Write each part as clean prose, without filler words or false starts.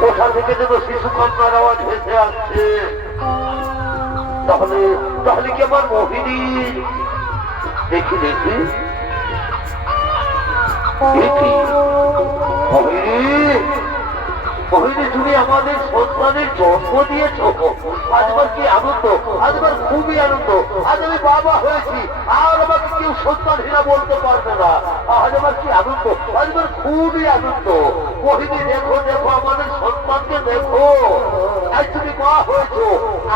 কোথা থেকে যেন শিশু কন্যার আওয়াজ ভেসে আসছে। তাহলে তাহলে কি আমার মোহিনী? দেখি দেখি দেখি মোহিনী, মোহিনী তুমি আমাদের সন্তানের জন্ম দিয়েছ। আজবার কি আনন্দ, আজবার খুবই আনন্দ। আজ আমি বাবা হয়েছি, আর আমাকে কেউ সন্তানহীনা বলতে পারবে না। আজ আমার কি আনন্দ, আজবার খুবই আনন্দ। মোহিনী দেখো দেখো আমাদের সন্তানকে দেখো। আজ তুমি মা হয়েছো,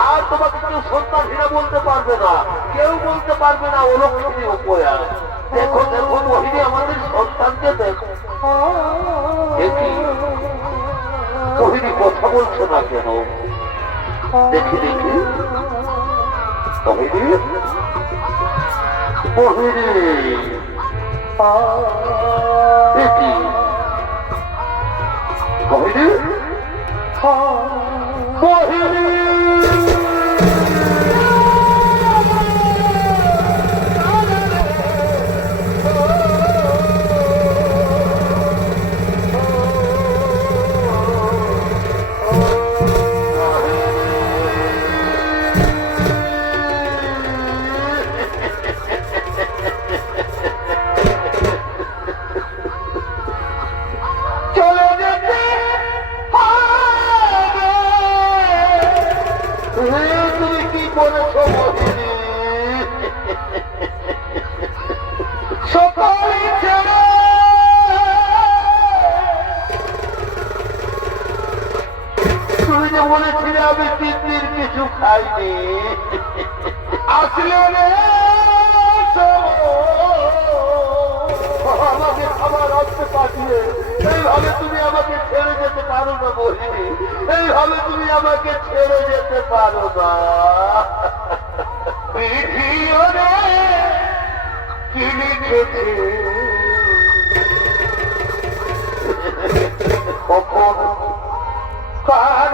আর তোমাকে কেউ সন্তানহীনা বলতে পারবে না, কেউ বলতে পারবে না অলক্ষণী উপয়া। দেখো দেখো মোহিনী আমাদের সন্তানকে দেখো। দেখি মোহিনী কথা বলছো না কেন? দেখি দেখি মোহিনী, মোহিনী দেখি মোহিনী, মোহিনী বলেছিলে আমি 3 দিন কিছু খাইনি। আসলে আমাকে খাবার আসতে পাঠিয়ে এইভাবে তুমি আমাকে ছেড়ে যেতে পারো না মোহিনী, এইভাবে তুমি আমাকে ছেড়ে যেতে পারো না। কি লিখেছে কখন কার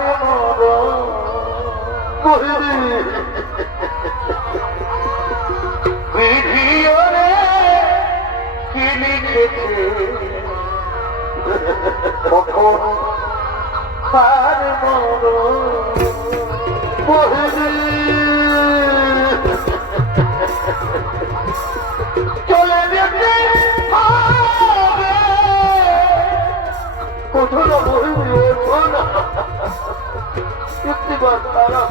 মোহিনী, ভিডিওরে কি লিখেছে কখন কার মোহিনী। চলে যেতে হবে কোথাও না মোহিনী, ওঠো না একটিবার তারা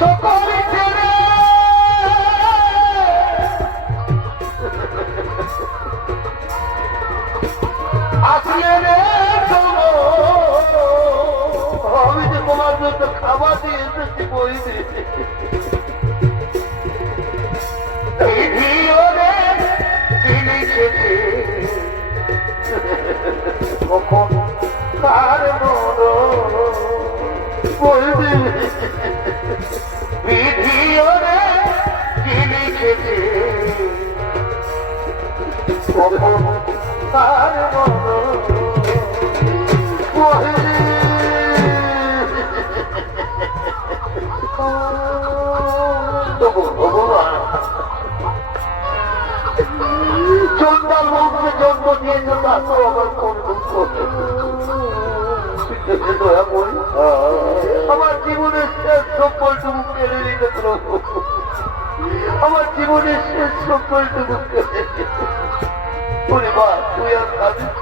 সকলে ছেড়ে আসলে রে আমি যে তোমার জন্য খাবার দিয়ে এসেছি মোহিনী। এই ভিড়ে কি লিখেছে কখন কার মোহিনী, ভিডিওরে কি লিখেছে কখন কার মোহিনী। চন্দাল বংশে জন্ম দিয়েছে তাতো আমার কোন দুঃখ। আমার জীবনের শেষ সম্বলটুকু কেড়ে নিতে প্রভু, আমার জীবনের শেষ সম্বলটুকু কেড়ে নিতে। মা তুই আর কাঁদিস,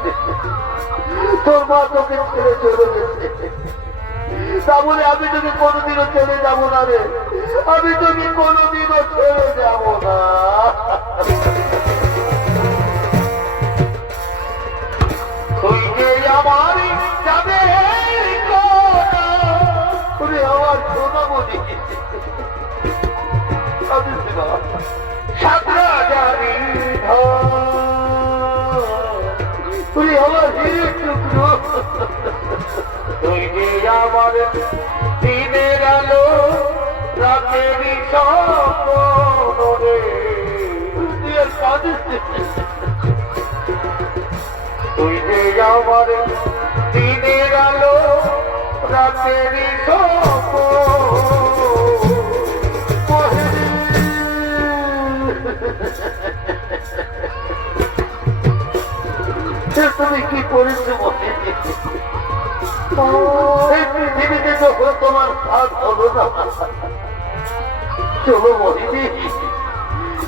তোর মা তোকে ছেড়ে চলে গেছে। তা বলে আমি যদি কোনোদিনও ছেড়ে যাবো না রে, আমি যদি কোনোদিনও ছেড়ে যাবো না। তুই যে আমার যাবে আমার সোনা বলি সাতরা জানি তুই আমার হিরে টুকরো, তুই যে আমার দিনের আলো রাতেরই স্বপ্ন রে। তুই আর কাঁদিস, তুই যে আমার দিনের আলো রাতেরই স্বপ্ন। তুমি কি করেছো মোহিনী? এই পৃথিবীতে যখন তোমার স্বাদ হলো না, চলো মোহিনী,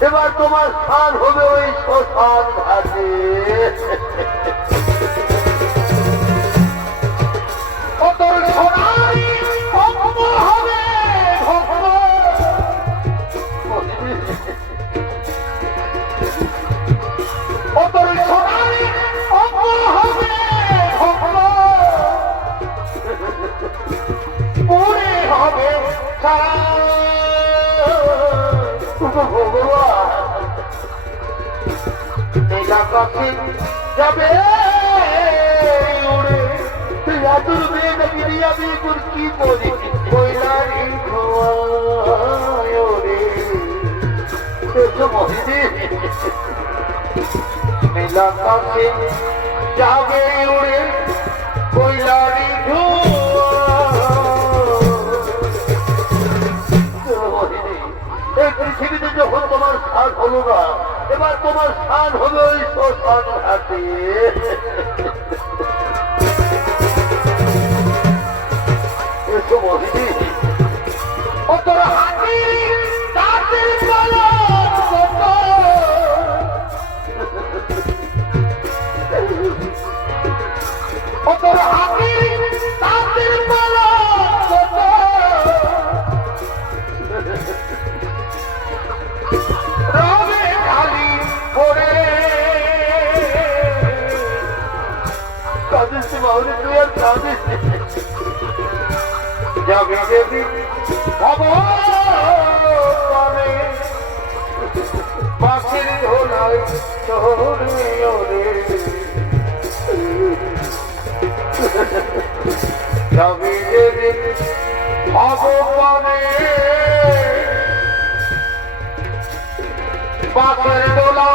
এবার তোমার স্থান হবে ওই শ্মশান ঘাটে। তোর সোনারি অঙ্গ হবে ভগ্ন, তোর সোনারি অঙ্গ হবে ভগ্ন, পুরে হবে ছাড়া। ভগবান, এই আকাশে যাবে উড়ে, রাতুর মেয়েটাকে নিয়ে আমি এখন কি করি? কইলারি ধোঁয়ায় ওরে। এসো মোহিনী, নীল আকাশে যাবে উড়ে কইলারি এই পৃথিবীতে যখন তোমার স্থান হলো না, এবার তোমার স্থান হবে ওই শ্মশান ঘাটে। এসো মোহিনী, তোর হাতি তাঁতের পালন কত, তোর হাতি তাঁতের পালন কত, রবে খালি পড়ে। কাঁদিস বাউরি, তুই আর কাঁদিস যাবি দেবী ভগবানে মাছের ধোলাই চড়ে ওরে। যাবি দেবী ভগবানে বাসের দোলা